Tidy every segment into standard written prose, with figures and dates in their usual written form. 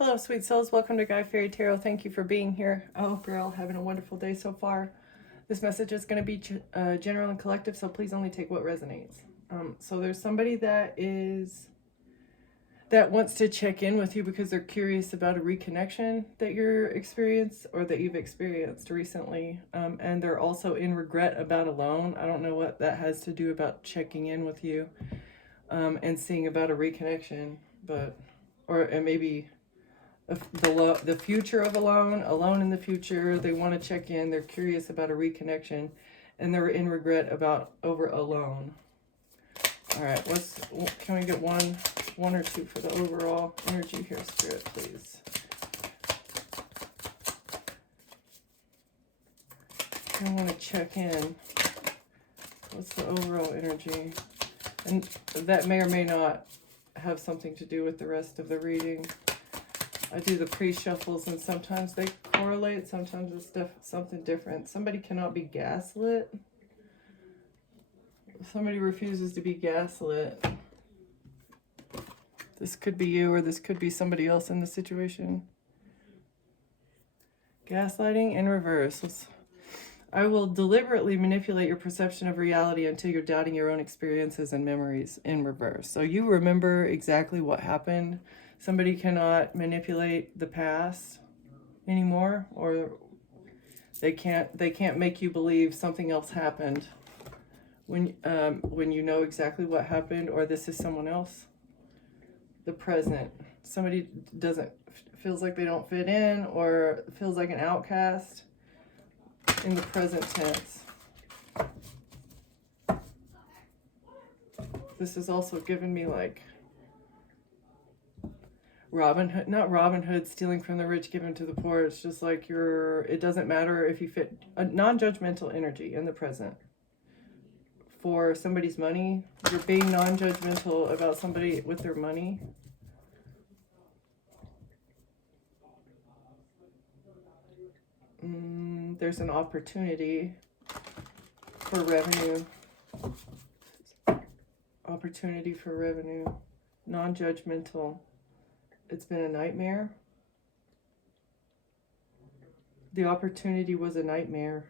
Hello, sweet souls. Welcome to Guy Fairy Tarot. Thank you for being here. I hope you're all having a wonderful day so far. This message is going to be general and collective, so please only take what resonates. So there's somebody that wants to check in with you because they're curious about a reconnection that you're experienced or that you've experienced recently. And they're also in regret about a loan. I don't know what that has to do about checking in with you and seeing about a reconnection, and maybe the future of a loan in the future. They want to check in. They're curious about a reconnection, and they're in regret over a loan. All right, can we get one or two for the overall energy here, Spirit, please? I want to check in. What's the overall energy? And that may or may not have something to do with the rest of the reading. I do the pre-shuffles, and sometimes they correlate, sometimes it's something different. Somebody cannot be gaslit. Somebody refuses to be gaslit. This could be you, or this could be somebody else in the situation. Gaslighting in reverse. I will deliberately manipulate your perception of reality until you're doubting your own experiences and memories in reverse. So you remember exactly what happened. Somebody cannot manipulate the past anymore, or they can't make you believe something else happened when you know exactly what happened, or this is someone else. The present. Somebody feels like they don't fit in, or feels like an outcast in the present tense. This is also giving me like Robin Hood, not Robin Hood stealing from the rich, giving to the poor. It's just like it doesn't matter if you fit a non-judgmental energy in the present. For somebody's money, you're being non-judgmental about somebody with their money. There's an opportunity for revenue. Opportunity for revenue. Non-judgmental. It's been a nightmare. The opportunity was a nightmare.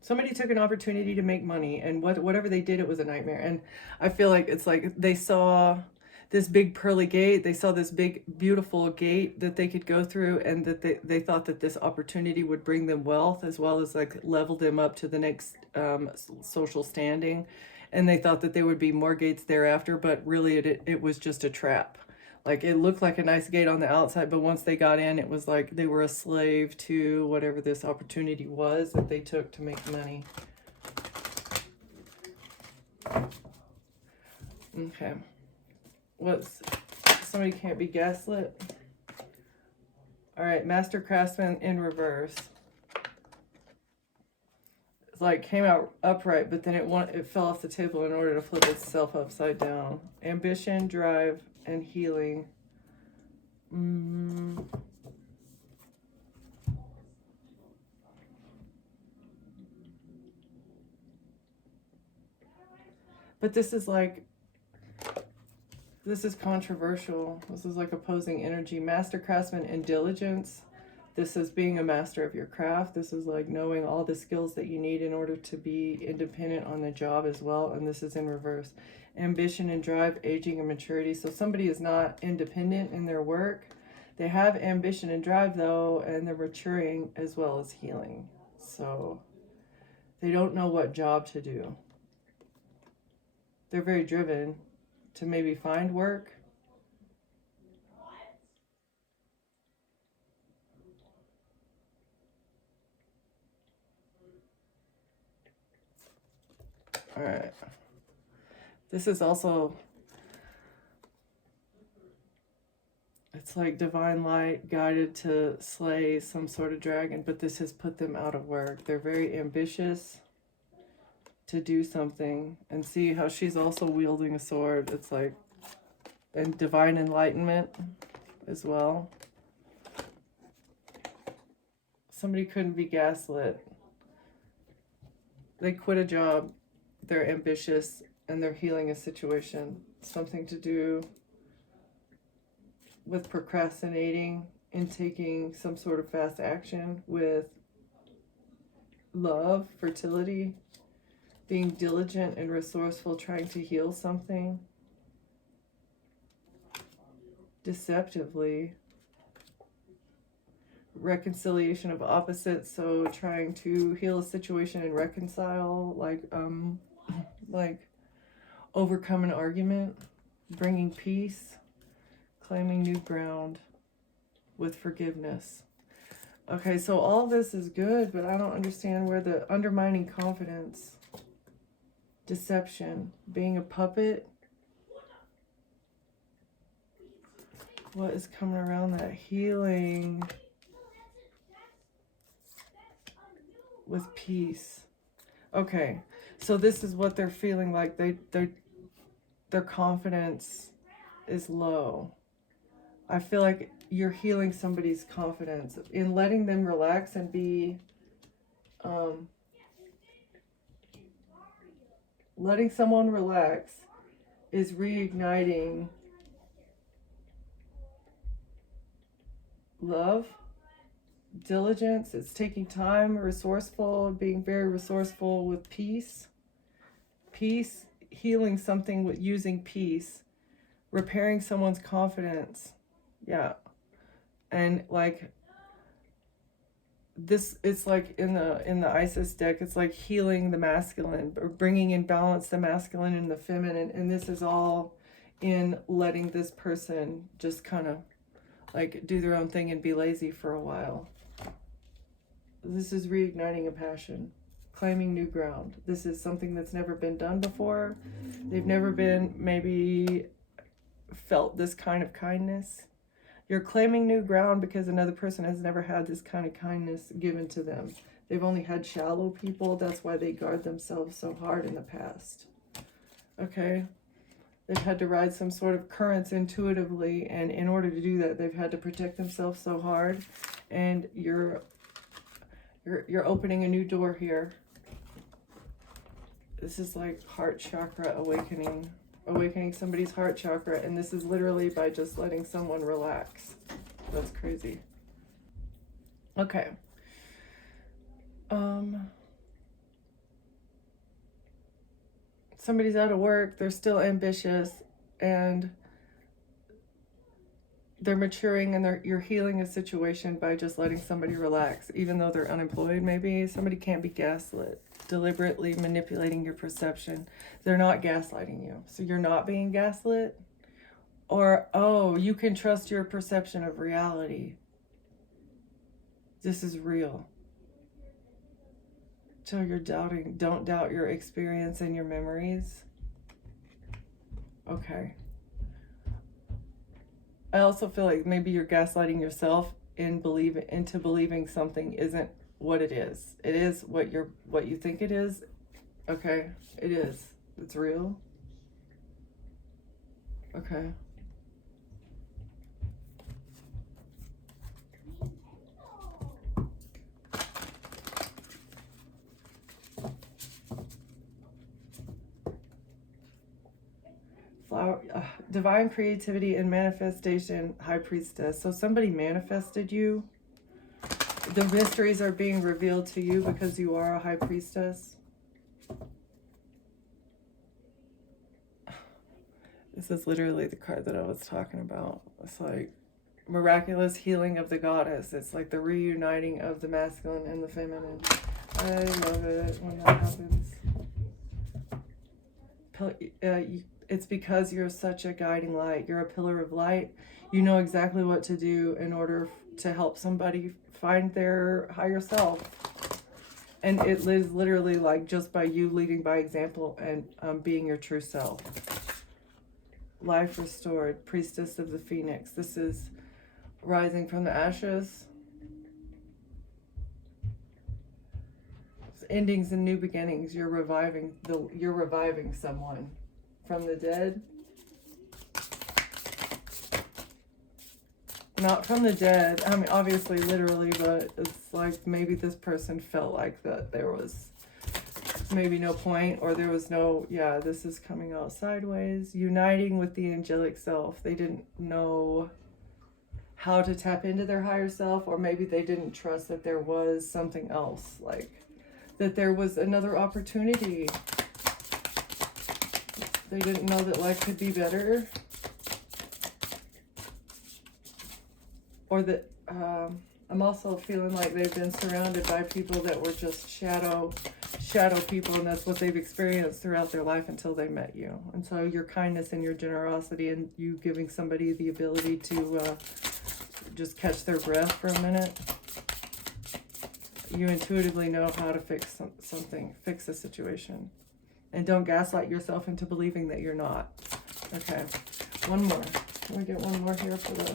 Somebody took an opportunity to make money, and whatever they did, it was a nightmare. And I feel like it's like they saw this big pearly gate. They saw this big, beautiful gate that they could go through, and that they thought that this opportunity would bring them wealth, as well as like level them up to the next social standing. And they thought that there would be more gates thereafter, but really it was just a trap. Like, it looked like a nice gate on the outside, but once they got in, it was like they were a slave to whatever this opportunity was that they took to make money. Okay. Somebody can't be gaslit? All right, Master Craftsman in reverse. It's like came out upright, but then it fell off the table in order to flip itself upside down. Ambition, drive, and healing. But this is controversial. This is like opposing energy. Master Craftsman in diligence. This is being a master of your craft. This is like knowing all the skills that you need in order to be independent on the job as well. And this is in reverse. Ambition and drive, aging and maturity. So somebody is not independent in their work. They have ambition and drive though, and they're maturing as well as healing. So they don't know what job to do. They're very driven to maybe find work. All right. This is also, it's like divine light guided to slay some sort of dragon, but this has put them out of work. They're very ambitious to do something, and see how she's also wielding a sword. It's like, and divine enlightenment as well. Somebody couldn't be gaslit. They quit a job, they're ambitious, and they're healing a situation. Something to do with procrastinating and taking some sort of fast action, with love, fertility, being diligent and resourceful, trying to heal something, deceptively, reconciliation of opposites, so trying to heal a situation and reconcile, like overcome an argument, bringing peace, claiming new ground with forgiveness. Okay, so all this is good, but I don't understand where the undermining confidence, deception, being a puppet. What is coming around that? Healing with peace. Okay, so this is what they're feeling like. Their confidence is low. I feel like you're healing somebody's confidence in letting them relax and be, letting someone relax is reigniting love, diligence. It's taking time, resourceful, being very resourceful with peace. Peace, healing something with using peace, repairing someone's confidence. Yeah. And like this, it's like in the Isis deck, it's like healing the masculine, or bringing in balance the masculine and the feminine. And this is all in letting this person just kind of like do their own thing and be lazy for a while. This is reigniting a passion, claiming new ground. This is something that's never been done before. They've never been maybe felt this kind of kindness. You're claiming new ground because another person has never had this kind of kindness given to them. They've only had shallow people. That's why they guard themselves so hard in the past. Okay? They've had to ride some sort of currents intuitively, and in order to do that, they've had to protect themselves so hard. And you're opening a new door here. This is like heart chakra awakening somebody's heart chakra, and this is literally by just letting someone relax. That's crazy. Okay. Somebody's out of work, they're still ambitious, and they're maturing, and you're healing a situation by just letting somebody relax, even though they're unemployed. Maybe somebody can't be gaslit, deliberately manipulating your perception. They're not gaslighting you, so you're not being gaslit. Or, oh, you can trust your perception of reality. This is real. Till you're doubting, don't doubt your experience and your memories. Okay. I also feel like maybe you're gaslighting yourself into believing something isn't what it is. It is what you think it is. Okay, it is. It's real. Okay. Divine creativity and manifestation, high priestess. So somebody manifested you. The mysteries are being revealed to you because you are a high priestess. This is literally the card that I was talking about. It's like miraculous healing of the goddess. It's like the reuniting of the masculine and the feminine. I love it when that happens. It's because you're such a guiding light. You're a pillar of light. You know exactly what to do in order to help somebody find their higher self. And it is literally like just by you leading by example and being your true self. Life restored, priestess of the phoenix. This is rising from the ashes. It's endings and new beginnings. You're reviving someone from the dead. Not from the dead. I mean, obviously, literally, but it's like maybe this person felt like that there was maybe no point, or there was no, yeah, this is coming out sideways. Uniting with the angelic self. They didn't know how to tap into their higher self, or maybe they didn't trust that there was something else, like that there was another opportunity. They didn't know that life could be better, or that I'm also feeling like they've been surrounded by people that were just shadow people, and that's what they've experienced throughout their life until they met you. And so your kindness and your generosity and you giving somebody the ability to just catch their breath for a minute, you intuitively know how to fix something, fix a situation. And don't gaslight yourself into believing that you're not. Okay, one more. Can we get one more here for the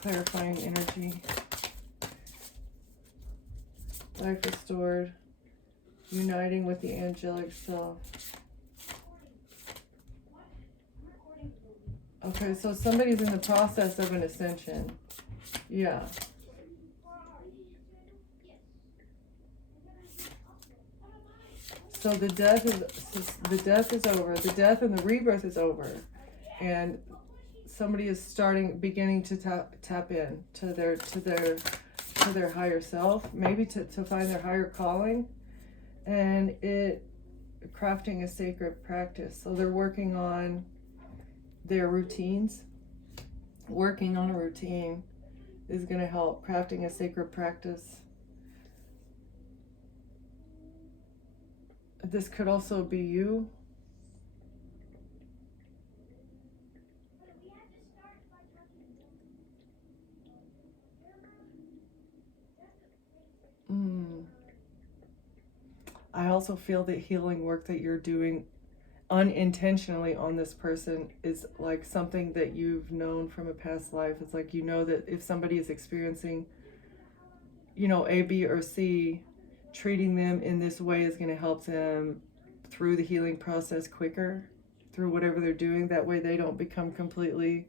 clarifying energy? Life restored. Uniting with the angelic self. Okay, so somebody's in the process of an ascension. Yeah. So the death is over. The death and the rebirth is over, and somebody is beginning to tap in to their higher self, maybe to find their higher calling, and crafting a sacred practice. So they're working on their routines. Working on a routine is going to help. Crafting a sacred practice. This could also be you. I also feel that healing work that you're doing unintentionally on this person is like something that you've known from a past life. It's like, you know, that if somebody is experiencing, you know, A, B, or C, treating them in this way is going to help them through the healing process quicker, through whatever they're doing. That way they don't become completely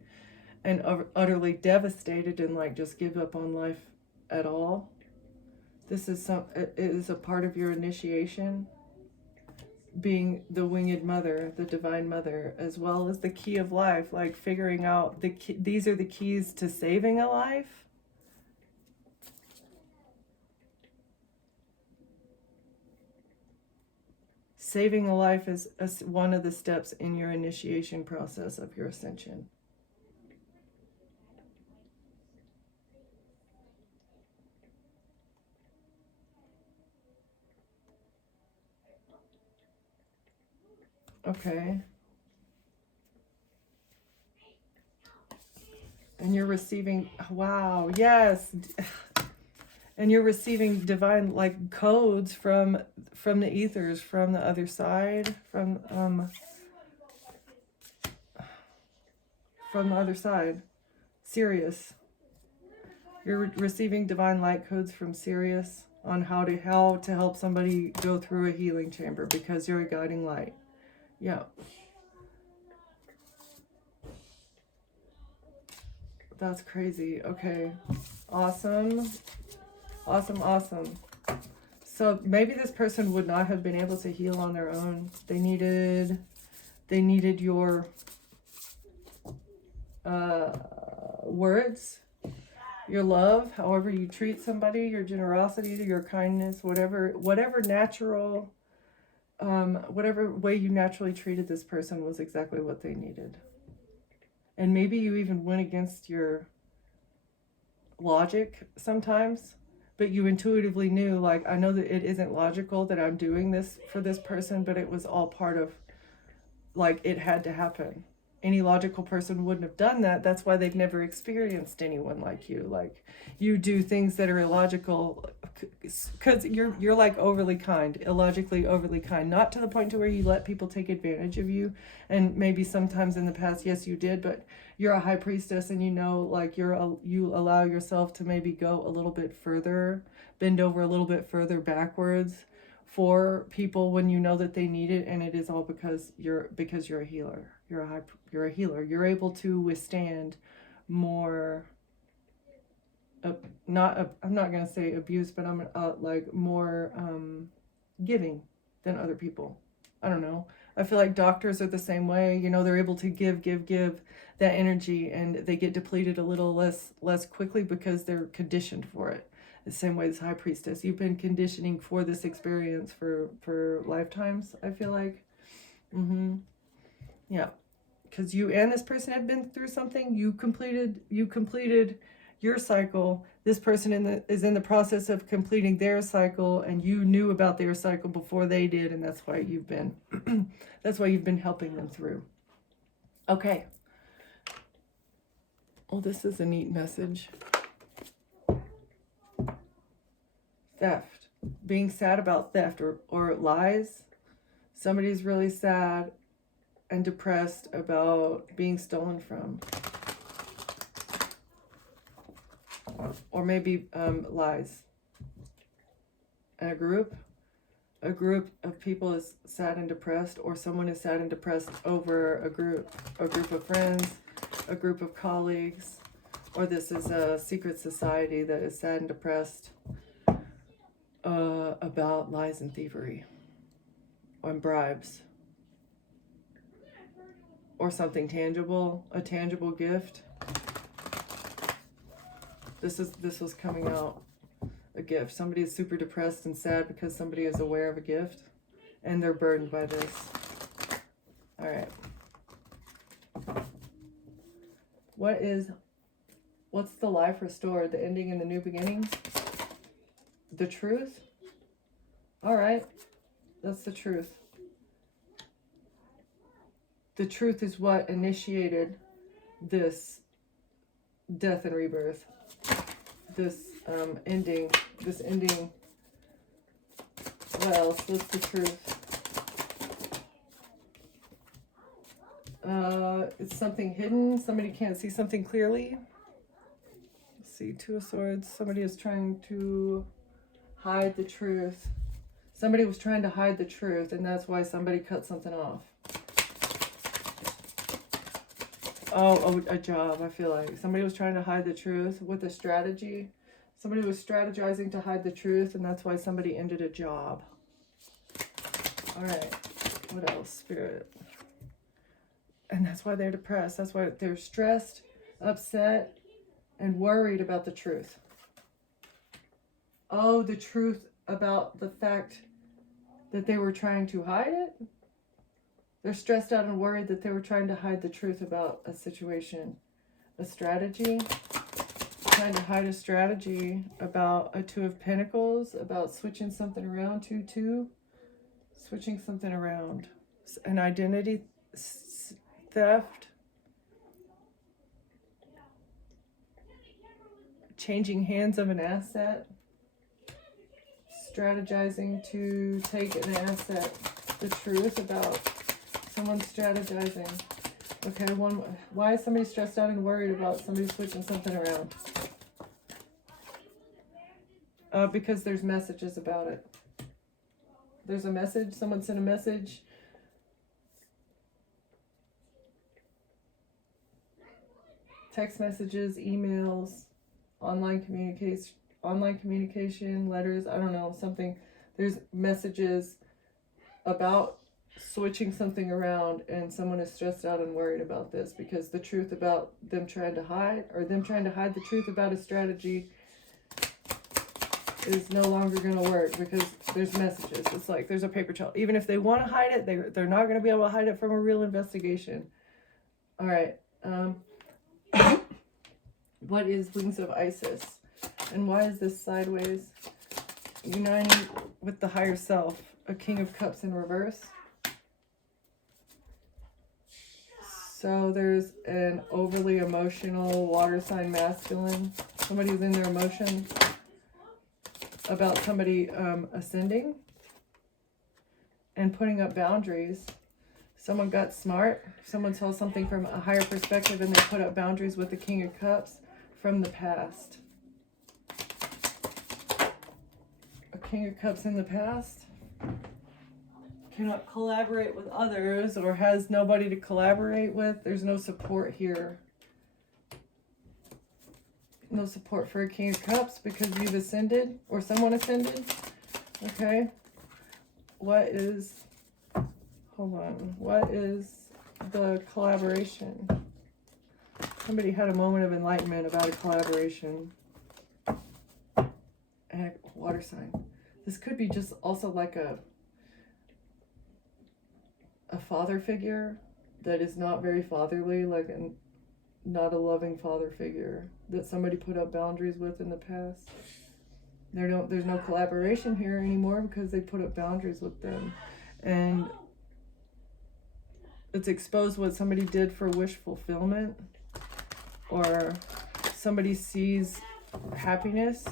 and utterly devastated and like just give up on life at all. This is it is a part of your initiation, being the winged mother, the divine mother, as well as the key of life, like figuring out these are the keys to saving a life. Saving a life is one of the steps in your initiation process of your ascension. Okay. And you're receiving, wow, yes. And you're receiving divine like codes from the ethers, from the other side, from the other side. Sirius. You're receiving divine light codes from Sirius on how to help somebody go through a healing chamber, because you're a guiding light. Yeah. That's crazy. Okay. Awesome. Awesome. So maybe this person would not have been able to heal on their own. They needed your words, your love, however you treat somebody, your generosity, your kindness, whatever natural, whatever way you naturally treated this person was exactly what they needed. And maybe you even went against your logic sometimes, but you intuitively knew, like, I know that it isn't logical that I'm doing this for this person, but it was all part of, like, it had to happen. Any logical person wouldn't have done that. That's why they've never experienced anyone like you. Like, you do things that are illogical because you're like overly kind, illogically overly kind, not to the point to where you let people take advantage of you. And maybe sometimes in the past, yes, you did, but you're a high priestess, and you know, like, you allow yourself to maybe go a little bit further, bend over a little bit further backwards for people when you know that they need it, and it is all because you're a healer. You're a healer. You're able to withstand more. I'm not going to say abuse, but I'm like more giving. than other people. I don't know. I feel like doctors are the same way. You know, they're able to give that energy, and they get depleted a little less quickly because they're conditioned for it. The same way as High Priestess. You've been conditioning for this experience for lifetimes, I feel like. Yeah. Because you and this person have been through something. You completed your cycle. This person is in the process of completing their cycle, and you knew about their cycle before they did, and that's why you've been that's why you've been helping them through. Okay. Well, this is a neat message. Theft. Being sad about theft or lies. Somebody's really sad and depressed about being stolen from. Or maybe lies. And a group of people is sad and depressed, or someone is sad and depressed over a group of friends, a group of colleagues, or this is a secret society that is sad and depressed about lies and thievery, or bribes, or something tangible, a tangible gift. This was coming out, a gift. Somebody is super depressed and sad because somebody is aware of a gift, and they're burdened by this. All right. What's the life restored? The ending and the new beginning? The truth? All right. That's the truth. The truth is what initiated this death and rebirth. This ending. Well, so that's the truth. It's something hidden. Somebody can't see something clearly. Let's see, Two of Swords. Somebody is trying to hide the truth. Somebody was trying to hide the truth, and that's why somebody cut something off. Oh, a job, I feel like. Somebody was trying to hide the truth with a strategy. Somebody was strategizing to hide the truth, and that's why somebody ended a job. All right. What else, Spirit? And that's why they're depressed. That's why they're stressed, upset, and worried about the truth. Oh, the truth about the fact that they were trying to hide it? They're stressed out and worried that they were trying to hide the truth about a situation. A strategy. Trying to hide a strategy about a Two of Pentacles, about switching something around, 2-2. Switching something around. An identity theft. Changing hands of an asset. Strategizing to take an asset. The truth about someone strategizing. Okay, why is somebody stressed out and worried about somebody switching something around? Because there's messages about it. There's a message. Someone sent a message. Text messages, emails, online communication, letters, I don't know, something. There's messages about switching something around, and someone is stressed out and worried about this because the truth about them trying to hide, or them trying to hide the truth about a strategy, is no longer going to work because there's messages. It's like there's a paper trail. Even if they want to hide it, they're not going to be able to hide it from a real investigation. All right. What is Wings of Isis? And why is this sideways? Uniting with the higher self. A King of Cups in reverse. So there's an overly emotional water sign masculine. Somebody who's in their emotions about somebody ascending and putting up boundaries. Someone got smart. Someone saw something from a higher perspective and they put up boundaries with the King of Cups from the past. A King of Cups in the past cannot collaborate with others or has nobody to collaborate with. There's no support here. No support for a King of Cups because you've ascended or someone ascended. Okay. what is, hold on, what is the collaboration? Somebody had a moment of enlightenment about a collaboration. And a water sign. This could be just also like a father figure that is not very fatherly, like not a loving father figure that somebody put up boundaries with in the past. There's no collaboration here anymore because they put up boundaries with them. And it's exposed what somebody did for wish fulfillment, or somebody sees happiness,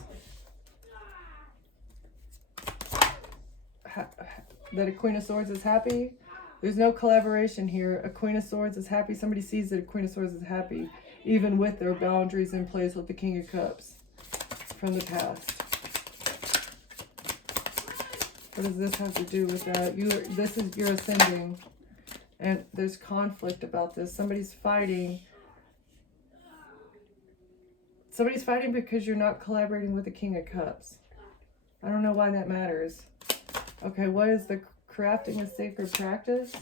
that a Queen of Swords is happy. There's no collaboration here. A Queen of Swords is happy. Somebody sees that a Queen of Swords is happy, even with their boundaries in place with the King of Cups from the past. What does this have to do with that? You're ascending, and there's conflict about this. Somebody's fighting. Somebody's fighting because you're not collaborating with the King of Cups. I don't know why that matters. Okay, what is the crafting a sacred practice?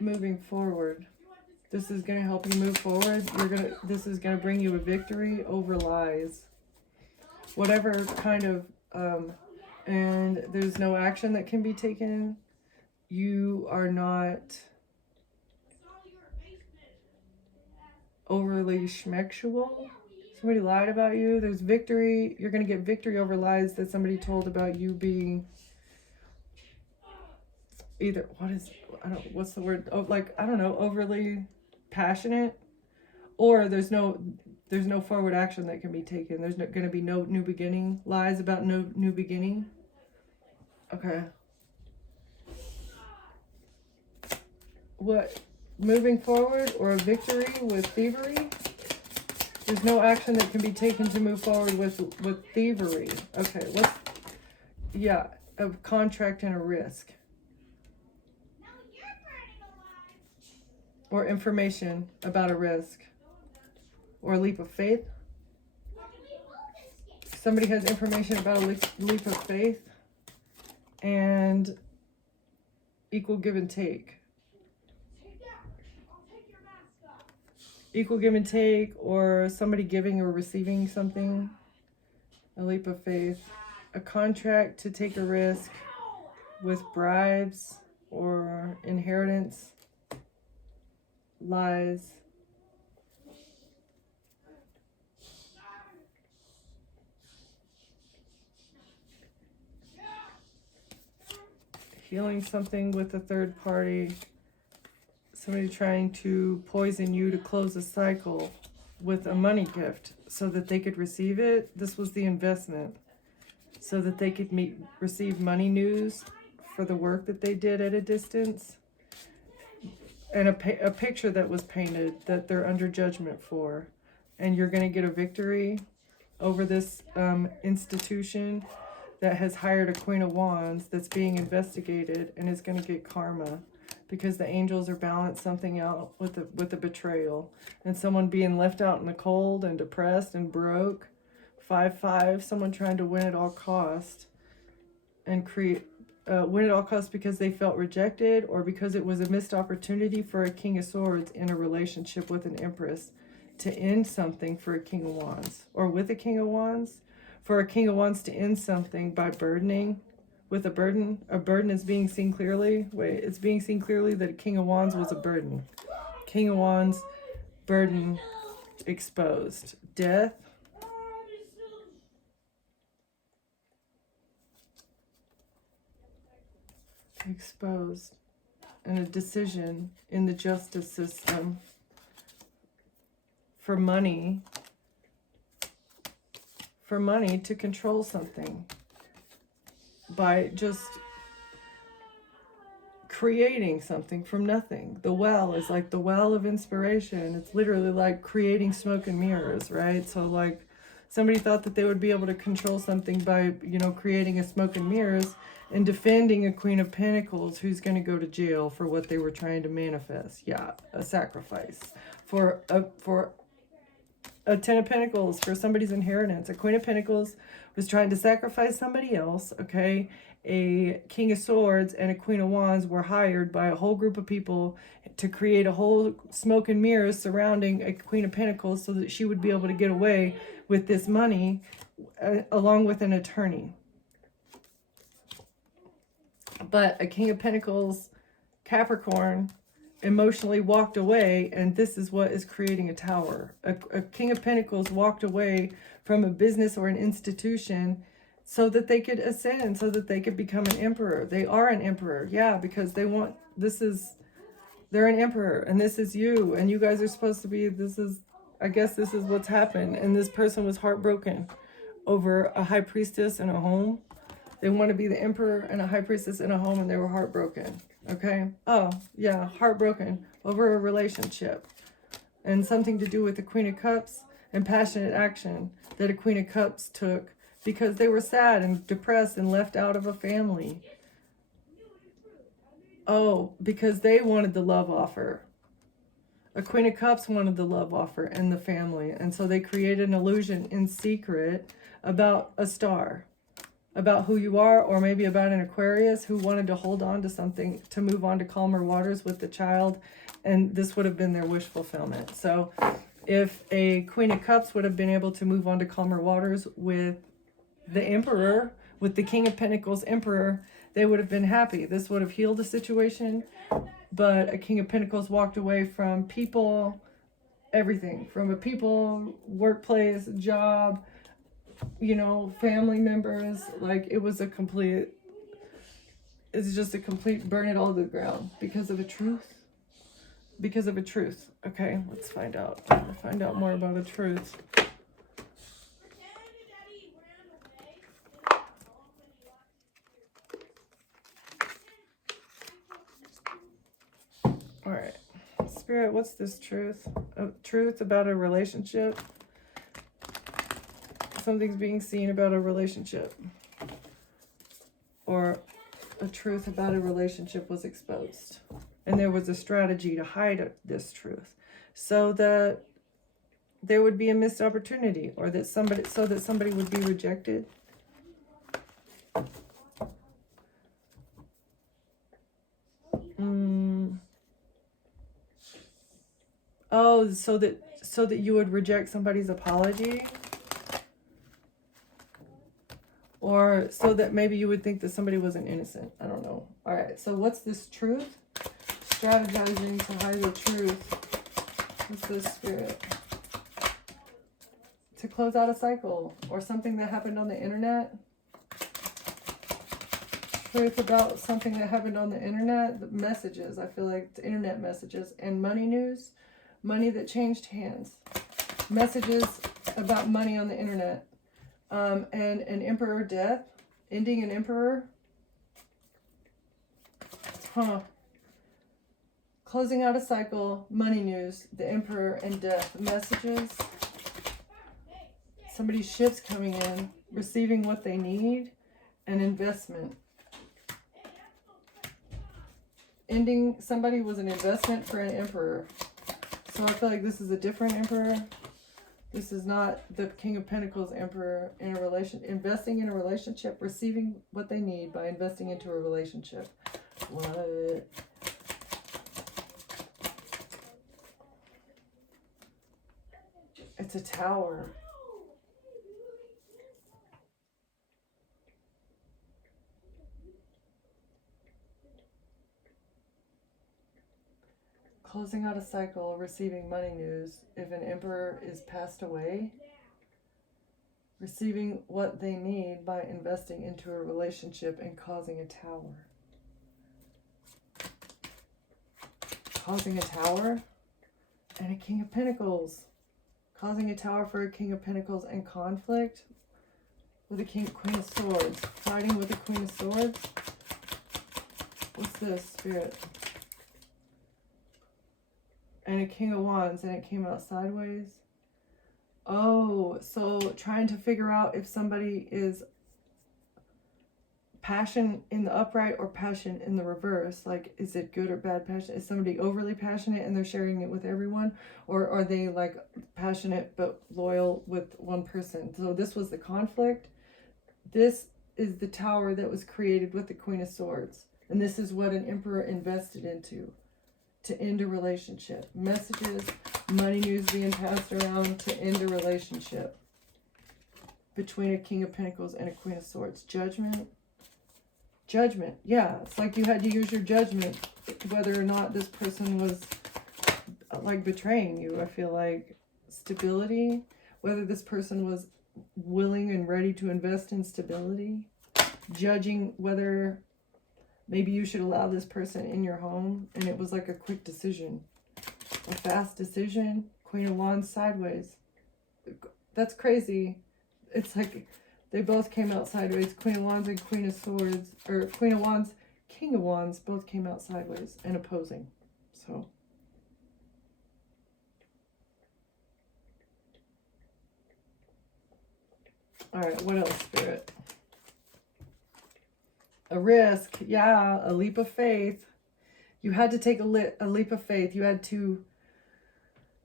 Moving forward. This is going to help you move forward. This is going to bring you a victory over lies. Whatever kind of, and there's no action that can be taken. You are not overly schmexual. Somebody lied about you. There's victory. You're going to get victory over lies that somebody told about you being either, what's the word? Oh, like, I don't know, overly passionate, or there's no forward action that can be taken. There's going to be no new beginning. Lies about no new beginning. Okay. What? Moving forward or a victory with thievery? There's no action that can be taken to move forward with thievery. Okay, a contract and a risk. Or information about a risk. Or a leap of faith. Somebody has information about a leap of faith. And equal give and take. Equal give and take, or somebody giving or receiving something. A leap of faith. A contract to take a risk with bribes or inheritance. Lies. Healing something with a third party. Somebody trying to poison you to close a cycle with a money gift so that they could receive it. This was the investment. So that they could receive money news for the work that they did at a distance. And a picture that was painted that they're under judgment for. And you're going to get a victory over this institution that has hired a Queen of Wands that's being investigated and is going to get karma. Because the angels are balanced something out with a betrayal. And someone being left out in the cold and depressed and broke. 5-5, someone trying to win at all cost. And win at all costs because they felt rejected, or because it was a missed opportunity for a King of Swords in a relationship with an Empress to end something for a King of Wands. Or with a King of Wands. For a King of Wands to end something by burdening. With a burden is being seen clearly. It's being seen clearly that a King of Wands was a burden. King of Wands, burden, exposed. Death. Exposed. And a decision in the justice system for money to control something. By just creating something from nothing. The well is like the well of inspiration. It's literally like creating smoke and mirrors, right? So like somebody thought that they would be able to control something by, creating a smoke and mirrors and defending a Queen of Pentacles who's going to go to jail for what they were trying to manifest. Yeah, a sacrifice. For a Ten of Pentacles, for somebody's inheritance. A Queen of Pentacles was trying to sacrifice somebody else, okay? A King of Swords and a Queen of Wands were hired by a whole group of people to create a whole smoke and mirrors surrounding a Queen of Pentacles so that she would be able to get away with this money along with an attorney. But a King of Pentacles, Capricorn, emotionally walked away, and this is what is creating a tower. A King of Pentacles walked away from a business or an institution so that they could ascend, so that they could become an emperor. They are an emperor, yeah, because they want, they're an emperor, and this is you, and you guys are supposed to be, I guess this is what's happened, and this person was heartbroken over a high priestess in a home. They want to be the emperor and a high priestess in a home, and they were heartbroken, okay? Oh, yeah, heartbroken over a relationship, and something to do with the Queen of Cups and passionate action that a Queen of Cups took because they were sad and depressed and left out of a family. Oh, because they wanted the love offer. A Queen of Cups wanted the love offer and the family. And so they created an illusion in secret about a star, about who you are, or maybe about an Aquarius who wanted to hold on to something to move on to calmer waters with the child. And this would have been their wish fulfillment. So if a Queen of Cups would have been able to move on to calmer waters with the Emperor, with the King of Pentacles Emperor, they would have been happy. This would have healed the situation. But a King of Pentacles walked away from people, everything, from a people, workplace, job, you know, family members. Like, it was a complete, it's just a complete burn it all to the ground because of a truth. Because of a truth. Okay, let's find out. We'll find out more about a truth. All right, Spirit, what's this truth? A truth about a relationship? Something's being seen about a relationship. Or a truth about a relationship was exposed. And there was a strategy to hide this truth so that there would be a missed opportunity, or that somebody would be rejected. Oh, so that you would reject somebody's apology? Or so that maybe you would think that somebody wasn't innocent. I don't know. All right, so what's this truth? Strategizing to hide the truth. What's this, Spirit? To close out a cycle or something that happened on the internet. Truth about something that happened on the internet. The messages, I feel like it's internet messages. And money news. Money that changed hands. Messages about money on the internet. And an emperor death. Ending an emperor. Closing out a cycle. Money news. The emperor and death. Messages. Somebody's shifts coming in. Receiving what they need. An investment. Ending. Somebody was an investment for an emperor. So I feel like this is a different emperor. This is not the King of Pentacles emperor in a investing in a relationship, receiving what they need by investing into a relationship. What? It's a tower. Closing out a cycle, receiving money news. If an emperor is passed away, receiving what they need by investing into a relationship and causing a tower. Causing a tower and a King of Pentacles. Causing a tower for a King of Pentacles and conflict with a Queen of Swords. Fighting with a Queen of Swords. What's this, Spirit? And a King of Wands, and it came out sideways. Oh, so trying to figure out if somebody is passion in the upright or passion in the reverse. Like, is it good or bad passion? Is somebody overly passionate and they're sharing it with everyone? Or are they like passionate but loyal with one person? So this was the conflict. This is the tower that was created with the Queen of Swords. And this is what an emperor invested into to end a relationship. Messages, money news being passed around to end a relationship between a King of Pentacles and a Queen of Swords. Judgment. Judgment. Yeah, it's like you had to use your judgment whether or not this person was like betraying you. I feel like stability, whether this person was willing and ready to invest in stability. Judging whether maybe you should allow this person in your home, and it was like a quick decision, a fast decision. Queen of Wands sideways. That's crazy. It's like they both came out sideways. Queen of Wands and Queen of Swords, or Queen of Wands, King of Wands, both came out sideways and opposing. So all right, what else, Spirit? A risk. Yeah, a leap of faith. You had to take a leap of faith. You had to...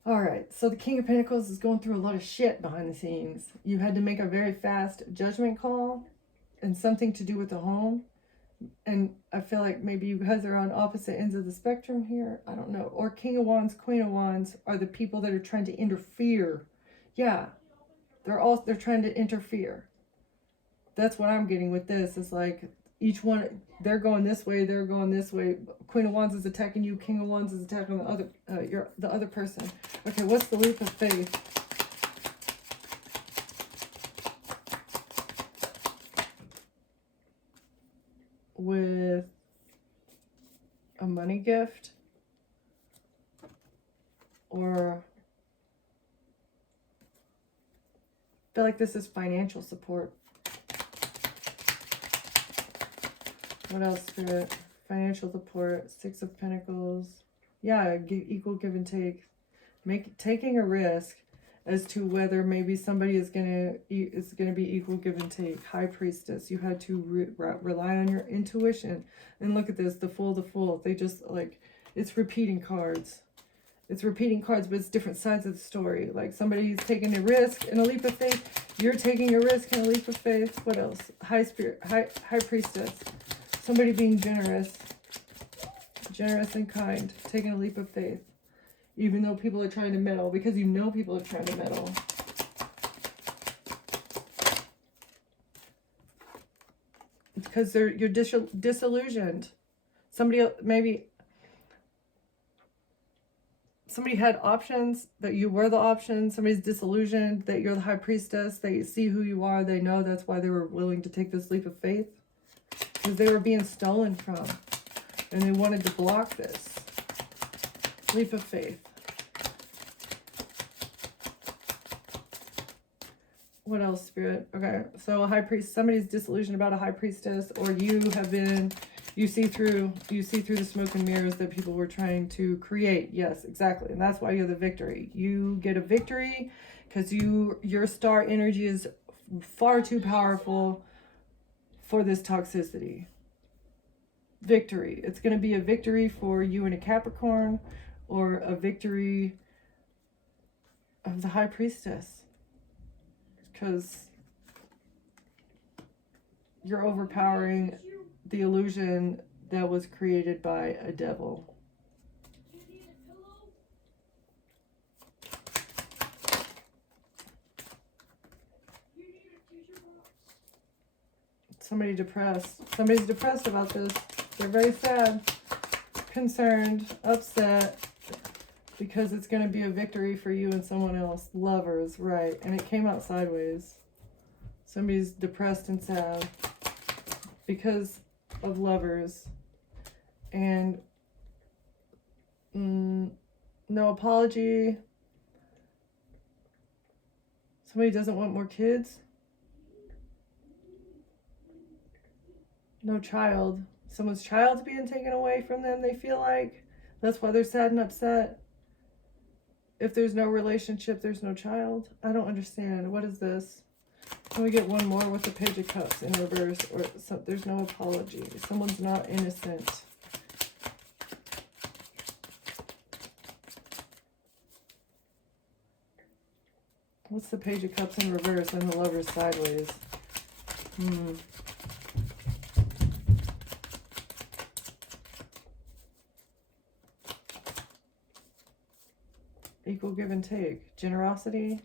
All right, so the King of Pentacles is going through a lot of shit behind the scenes. You had to make a very fast judgment call and something to do with the home. And I feel like maybe you guys are on opposite ends of the spectrum here. I don't know. Or King of Wands, Queen of Wands are the people that are trying to interfere. Yeah, they're trying to interfere. That's what I'm getting with this. It's like each one, they're going this way, they're going this way. Queen of Wands is attacking you. King of Wands is attacking the other person. Okay, what's the leap of faith? With a money gift or I feel like this is financial support. What else, Spirit? Financial support, Six of Pentacles. Yeah, equal give and take. Taking a risk as to whether maybe somebody is gonna be equal give and take. High Priestess. You had to rely on your intuition. And look at this, the Fool. They just like, it's repeating cards. It's repeating cards, but it's different sides of the story. Like somebody's taking a risk and a leap of faith. You're taking a risk and a leap of faith. What else? High Priestess. Somebody being generous and kind, taking a leap of faith, even though people are trying to meddle, because you know people are trying to meddle. Because you're disillusioned. Maybe somebody had options, that you were the option. Somebody's disillusioned that you're the High Priestess. They see who you are. They know that's why they were willing to take this leap of faith. Because they were being stolen from. And they wanted to block this. Leap of faith. What else, Spirit? Okay, so a High Priest, somebody's disillusioned about a High Priestess, or you see through the smoke and mirrors that people were trying to create. Yes, exactly. And that's why you're the victory. You get a victory because your star energy is far too powerful for this toxicity. Victory. It's going to be a victory for you and a Capricorn, or a victory of the High Priestess, because you're overpowering the illusion that was created by a devil. Somebody's depressed about this. They're very sad, concerned, upset, because it's going to be a victory for you and someone else. Lovers, right. And it came out sideways. Somebody's depressed and sad because of lovers. And no apology. Somebody doesn't want more kids. No child. Someone's child's being taken away from them, they feel like. That's why they're sad and upset. If there's no relationship, there's no child. I don't understand. What is this? Can we get one more with the Page of Cups in reverse? Or there's no apology. Someone's not innocent. What's the Page of Cups in reverse and the Lovers sideways? Equal give and take. Generosity.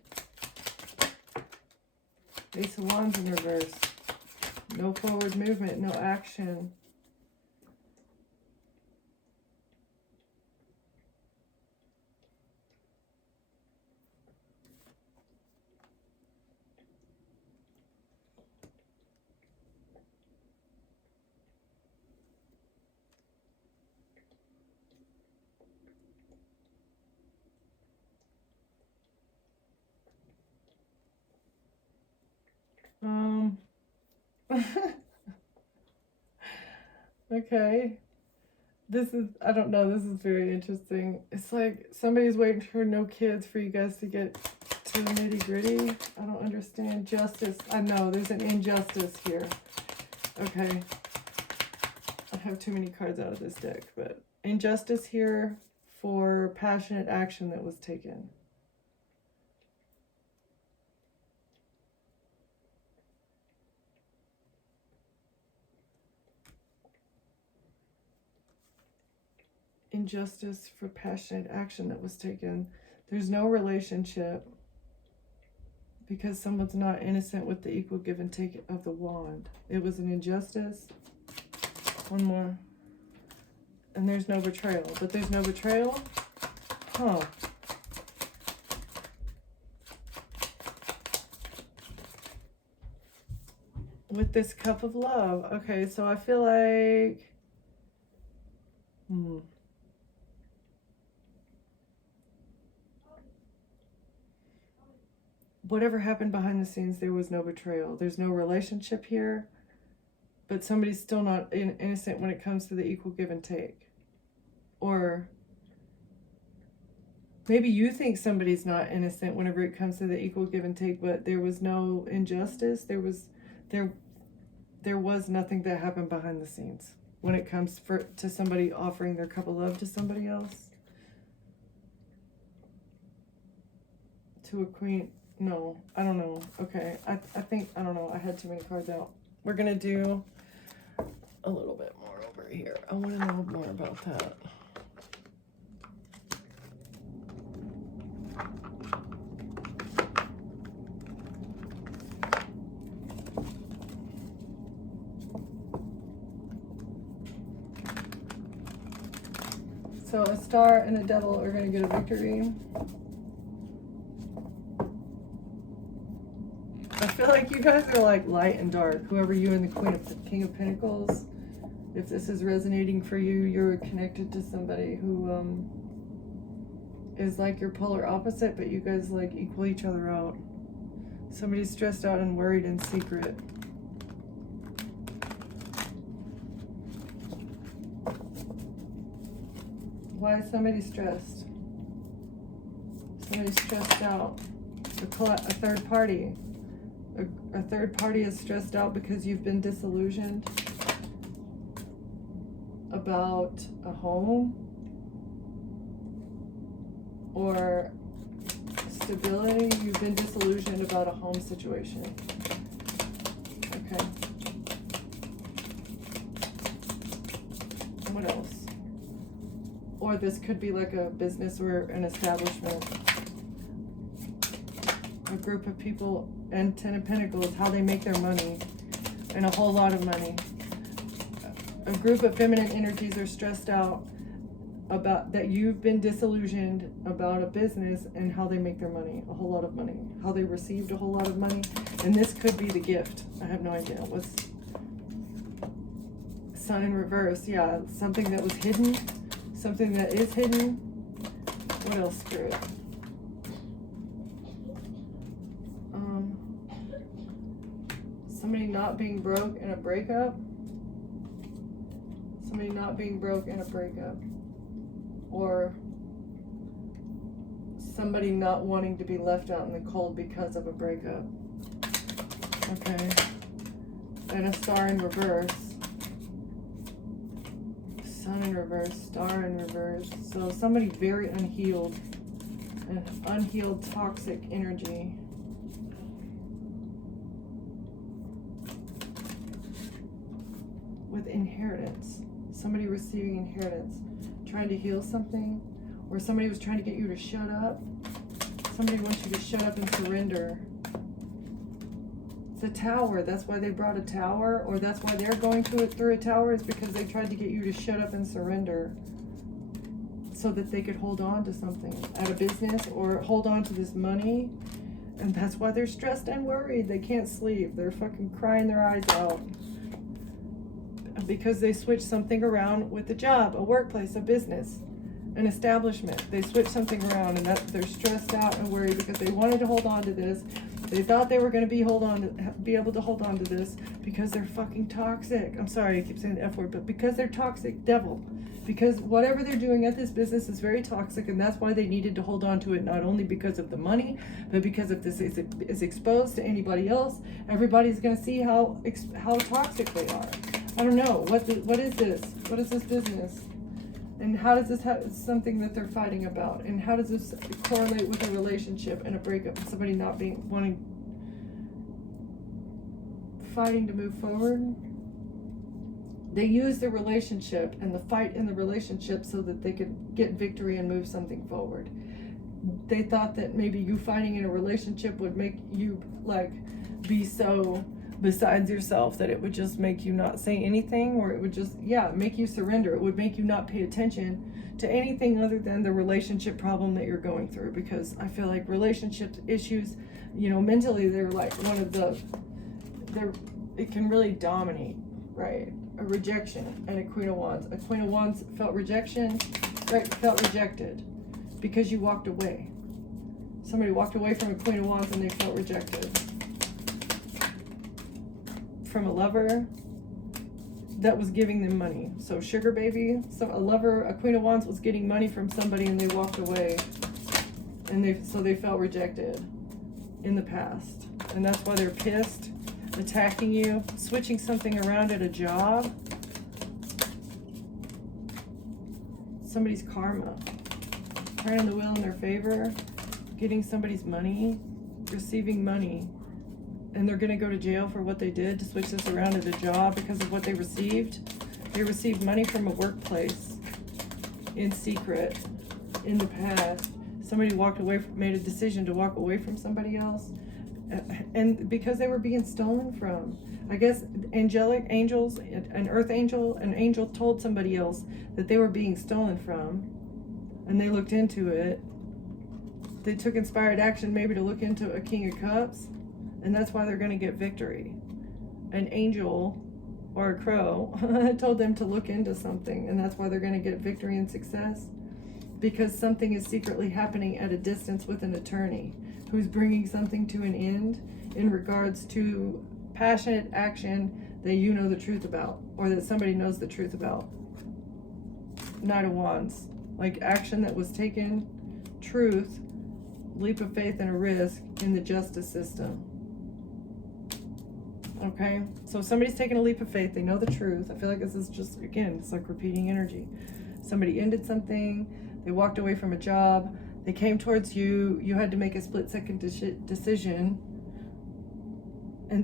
Ace of Wands in reverse. No forward movement, no action. Okay. This is, I don't know, this is very interesting. It's like somebody's waiting for no kids for you guys to get to the nitty gritty. I don't understand. Justice. I know, there's an injustice here. Okay. I have too many cards out of this deck, but injustice here for passionate action that was taken. Injustice for passionate action that was taken. There's no relationship because someone's not innocent with the equal give and take of the wand. It was an injustice. One more. And there's no betrayal. But there's no betrayal? Huh. With this cup of love. Okay, so I feel like... Whatever happened behind the scenes, there was no betrayal. There's no relationship here, but somebody's still not innocent when it comes to the equal give and take. Or maybe you think somebody's not innocent whenever it comes to the equal give and take, but there was no injustice. There was nothing that happened behind the scenes when it comes to somebody offering their cup of love to somebody else. To a queen. No, I don't know. Okay, I think, I don't know. I had too many cards out. We're going to do a little bit more over here. I want to know more about that. So a star and a devil are going to get a victory. I feel like you guys are like light and dark. Whoever you and the King of Pentacles, if this is resonating for you, you're connected to somebody who is like your polar opposite, but you guys like equal each other out. Somebody's stressed out and worried in secret. Why is somebody stressed? Somebody's stressed out. A third party. A third party is stressed out because you've been disillusioned about a home or stability. You've been disillusioned about a home situation. Okay. What else? Or this could be like a business or an establishment. A group of people, and Ten of Pentacles, how they make their money, and a whole lot of money. A group of feminine energies are stressed out about that you've been disillusioned about a business and how they make their money, a whole lot of money, how they received a whole lot of money, and this could be the gift. I have no idea. What's Sun in reverse? Yeah, something that was hidden, something that is hidden. What else, Spirit? Somebody not being broke in a breakup. Somebody not being broke in a breakup. Or somebody not wanting to be left out in the cold because of a breakup. Okay. And a star in reverse. Sun in reverse, star in reverse. So somebody very unhealed. An unhealed toxic energy. with inheritance. Somebody receiving inheritance, trying to heal something, or somebody was trying to get you to shut up. Somebody wants you to shut up and surrender. It's a tower. That's why they brought a tower, or that's why they're going through a tower, is because they tried to get you to shut up and surrender so that they could hold on to something at a business or hold on to this money. And that's why they're stressed and worried. They can't sleep. They're fucking crying their eyes out because they switched something around with a job, a workplace, a business, an establishment. They switched something around, and that they're stressed out and worried because they wanted to hold on to this. They thought they were going to be able to hold on to this because they're fucking toxic. I'm sorry, I keep saying the F word, but because they're toxic devil. Because whatever they're doing at this business is very toxic, and that's why they needed to hold on to it, not only because of the money, but because if this is exposed to anybody else, everybody's going to see how toxic they are. I don't know. What is this? What is this business? And how does this have something that they're fighting about? And how does this correlate with a relationship and a breakup and somebody not fighting to move forward? They used the relationship and the fight in the relationship so that they could get victory and move something forward. They thought that maybe you fighting in a relationship would make you be so besides yourself that it would just make you not say anything, or it would just make you surrender. It would make you not pay attention to anything other than the relationship problem that you're going through. Because I feel like relationship issues, mentally they're like it can really dominate, right? A rejection and a Queen of Wands. A Queen of Wands felt rejection, right? Felt rejected because you walked away. Somebody walked away from a Queen of Wands and they felt rejected. From a lover that was giving them money. So sugar baby, a Queen of Wands was getting money from somebody and they walked away, and they felt rejected in the past. And that's why they're pissed, attacking you, switching something around at a job. Somebody's karma, turning the wheel in their favor, getting somebody's money, receiving money. And they're going to go to jail for what they did to switch this around at a job because of what they received. They received money from a workplace in secret in the past. Somebody made a decision to walk away from somebody else. And because they were being stolen from. I guess angelic angels, an earth angel, an angel told somebody else that they were being stolen from. And they looked into it. They took inspired action maybe to look into a King of Cups. And that's why they're going to get victory. An angel or a crow told them to look into something, and that's why they're going to get victory and success. Because something is secretly happening at a distance with an attorney who's bringing something to an end in regards to passionate action that you know the truth about, or that somebody knows the truth about. Knight of Wands, like action that was taken, truth, leap of faith and a risk in the justice system. Okay, so somebody's taking a leap of faith. They know the truth. I feel like this is just, again, it's like repeating energy. Somebody ended something. They walked away from a job. They came towards you. You had to make a split-second decision.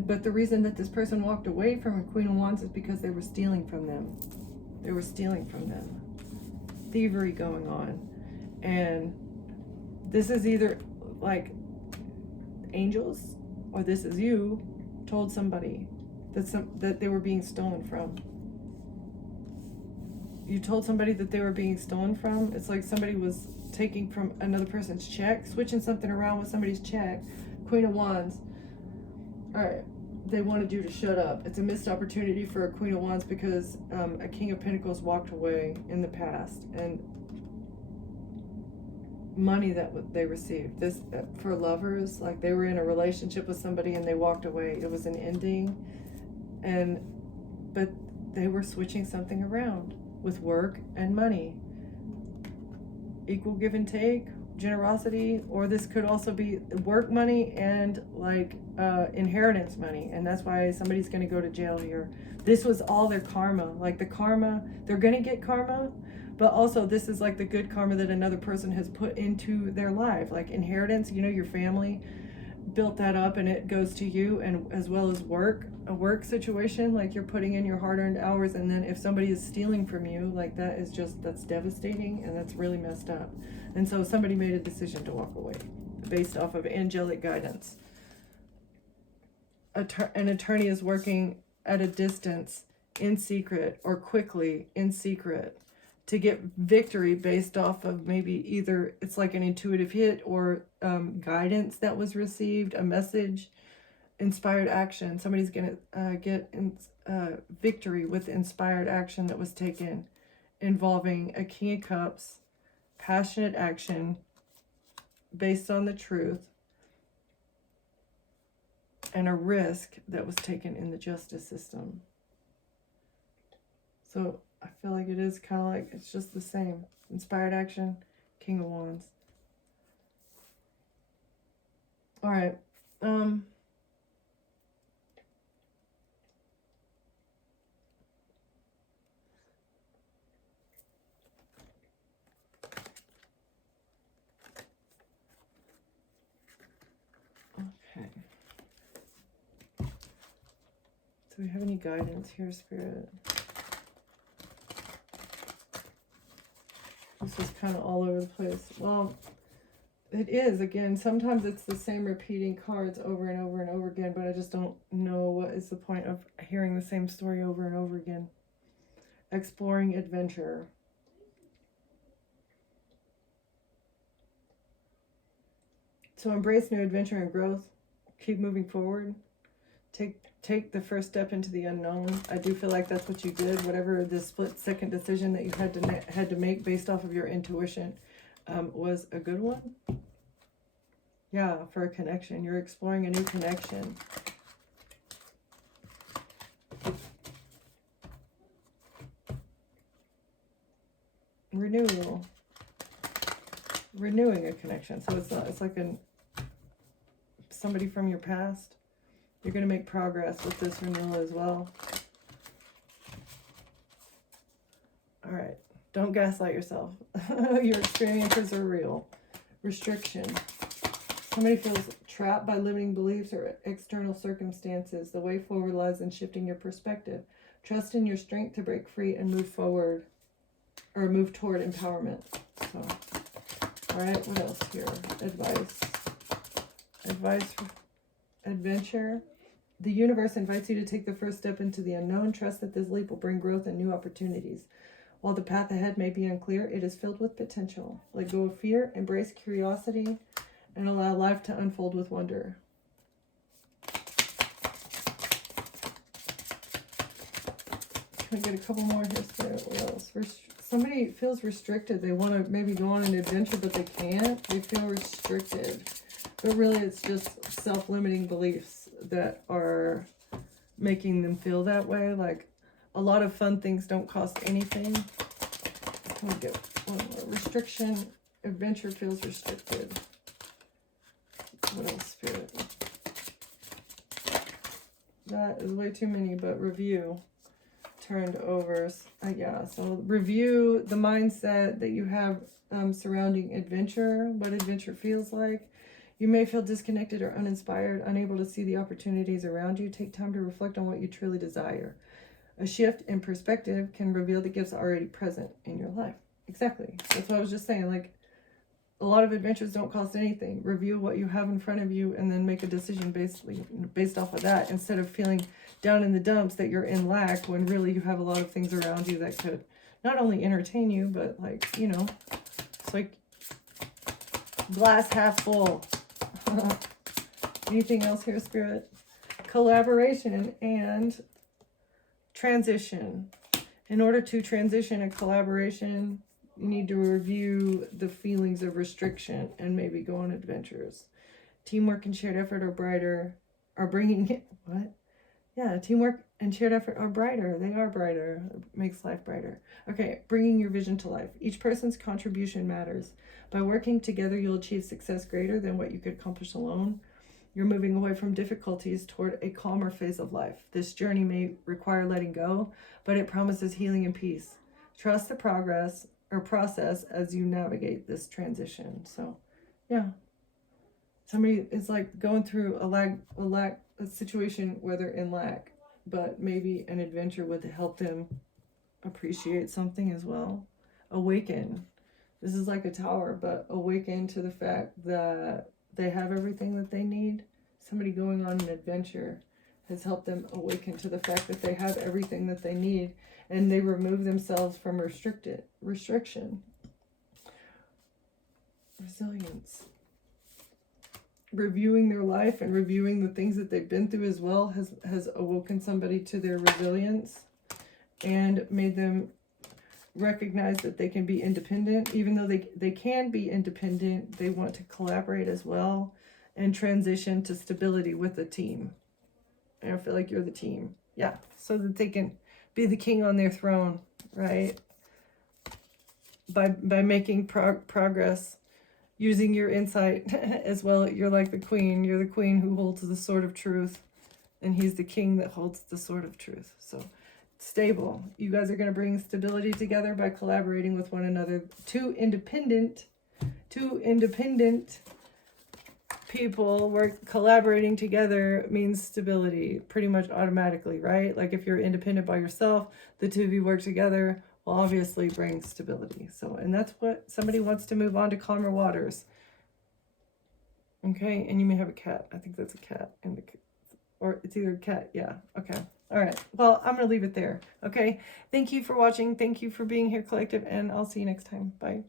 But the reason that this person walked away from a Queen of Wands is because they were stealing from them. They were stealing from them. Thievery going on. And this is either like angels, or this is you told somebody that they were being stolen from. You told somebody that they were being stolen from. It's like somebody was taking from another person's check, switching something around with somebody's check. Queen of Wands. All right, they wanted you to shut up. It's a missed opportunity for a Queen of Wands because a King of Pentacles walked away in the past, and money that they received. This for lovers, like they were in a relationship with somebody and they walked away. It was an ending, but they were switching something around with work and money. Equal give and take, generosity, or this could also be work money and inheritance money, and that's why somebody's going to go to jail here. This was all their karma, like the karma, they're going to get karma. But also this is like the good karma that another person has put into their life, like inheritance, your family built that up, and it goes to you, and as well as a work situation, like you're putting in your hard-earned hours, and then if somebody is stealing from you, like that's devastating, and that's really messed up. And so somebody made a decision to walk away based off of angelic guidance. An attorney is working at a distance in secret, or quickly in secret, to get victory based off of maybe either it's like an intuitive hit, or guidance that was received, a message, inspired action. Somebody's going to get victory with inspired action that was taken, involving a King of Cups, passionate action based on the truth, and a risk that was taken in the justice system. So I feel like it is kind of like, it's just the same. Inspired action, King of Wands. All right. Okay. Do we have any guidance here, Spirit? This is kind of all over the place. Well, it is, again, sometimes it's the same repeating cards over and over and over again, but I just don't know what is the point of hearing the same story over and over again. Exploring adventure. So embrace new adventure and growth. Keep moving forward. Take the first step into the unknown. I do feel like that's what you did. Whatever the split-second decision that you had to make based off of your intuition was a good one. Yeah, for a connection. You're exploring a new connection. Renewal. Renewing a connection. So it's like somebody from your past. You're going to make progress with this renewal as well. All right. Don't gaslight yourself. Your experiences are real. Restriction. Somebody feels trapped by limiting beliefs or external circumstances. The way forward lies in shifting your perspective. Trust in your strength to break free and move forward, or move toward empowerment. So, all right. What else here? Advice. Advice for adventure. The universe invites you to take the first step into the unknown. Trust that this leap will bring growth and new opportunities. While the path ahead may be unclear, it is filled with potential. Let go of fear, embrace curiosity, and allow life to unfold with wonder. Can we get a couple more here, Spirit? What else? Somebody feels restricted. They want to maybe go on an adventure, but they can't. They feel restricted. But really, it's just self-limiting beliefs that are making them feel that way. Like, a lot of fun things don't cost anything. Can we get one more? Restriction. Adventure feels restricted. What else, Spirit? That is way too many, but review. Turned over. Yeah, so review the mindset that you have surrounding adventure, what adventure feels like. You may feel disconnected or uninspired, unable to see the opportunities around you. Take time to reflect on what you truly desire. A shift in perspective can reveal the gifts already present in your life. Exactly. That's what I was just saying. Like, a lot of adventures don't cost anything. Review what you have in front of you and then make a decision based off of that, instead of feeling down in the dumps that you're in lack, when really you have a lot of things around you that could not only entertain you, but, like, you know, it's like glass half full. Anything else here, Spirit? Collaboration and transition. In order to transition a collaboration, you need to review the feelings of restriction and maybe go on adventures. Teamwork and shared effort are bringing it. What? Yeah, teamwork and shared effort are brighter. They are brighter. It makes life brighter. Okay, bringing your vision to life. Each person's contribution matters. By working together, you'll achieve success greater than what you could accomplish alone. You're moving away from difficulties toward a calmer phase of life. This journey may require letting go, but it promises healing and peace. Trust the process as you navigate this transition. So, yeah. Somebody is like going through a situation where they're in lack, but maybe an adventure would help them appreciate something as well. Awaken. This is like a tower, but awaken to the fact that they have everything that they need. Somebody going on an adventure has helped them awaken to the fact that they have everything that they need, and they remove themselves from restriction. Resilience. Reviewing their life and reviewing the things that they've been through as well has awoken somebody to their resilience and made them recognize that they can be independent. Even though they can be independent, they want to collaborate as well and transition to stability with a team. I feel like you're the team. Yeah, so that they can be the king on their throne, right? By making progress, using your insight as well. You're like the queen. You're the queen who holds the sword of truth, and he's the king that holds the sword of truth. So stable. You guys are going to bring stability together by collaborating with one another. Two independent people work collaborating together means stability pretty much automatically, right? Like if you're independent by yourself, the two of you work together will obviously bring stability. So, and that's what somebody wants to move on to calmer waters. Okay, and you may have a cat. I think that's a cat in the, or it's either a cat. Yeah. Okay. All right. Well, I'm going to leave it there. Okay. Thank you for watching. Thank you for being here, collective, and I'll see you next time. Bye.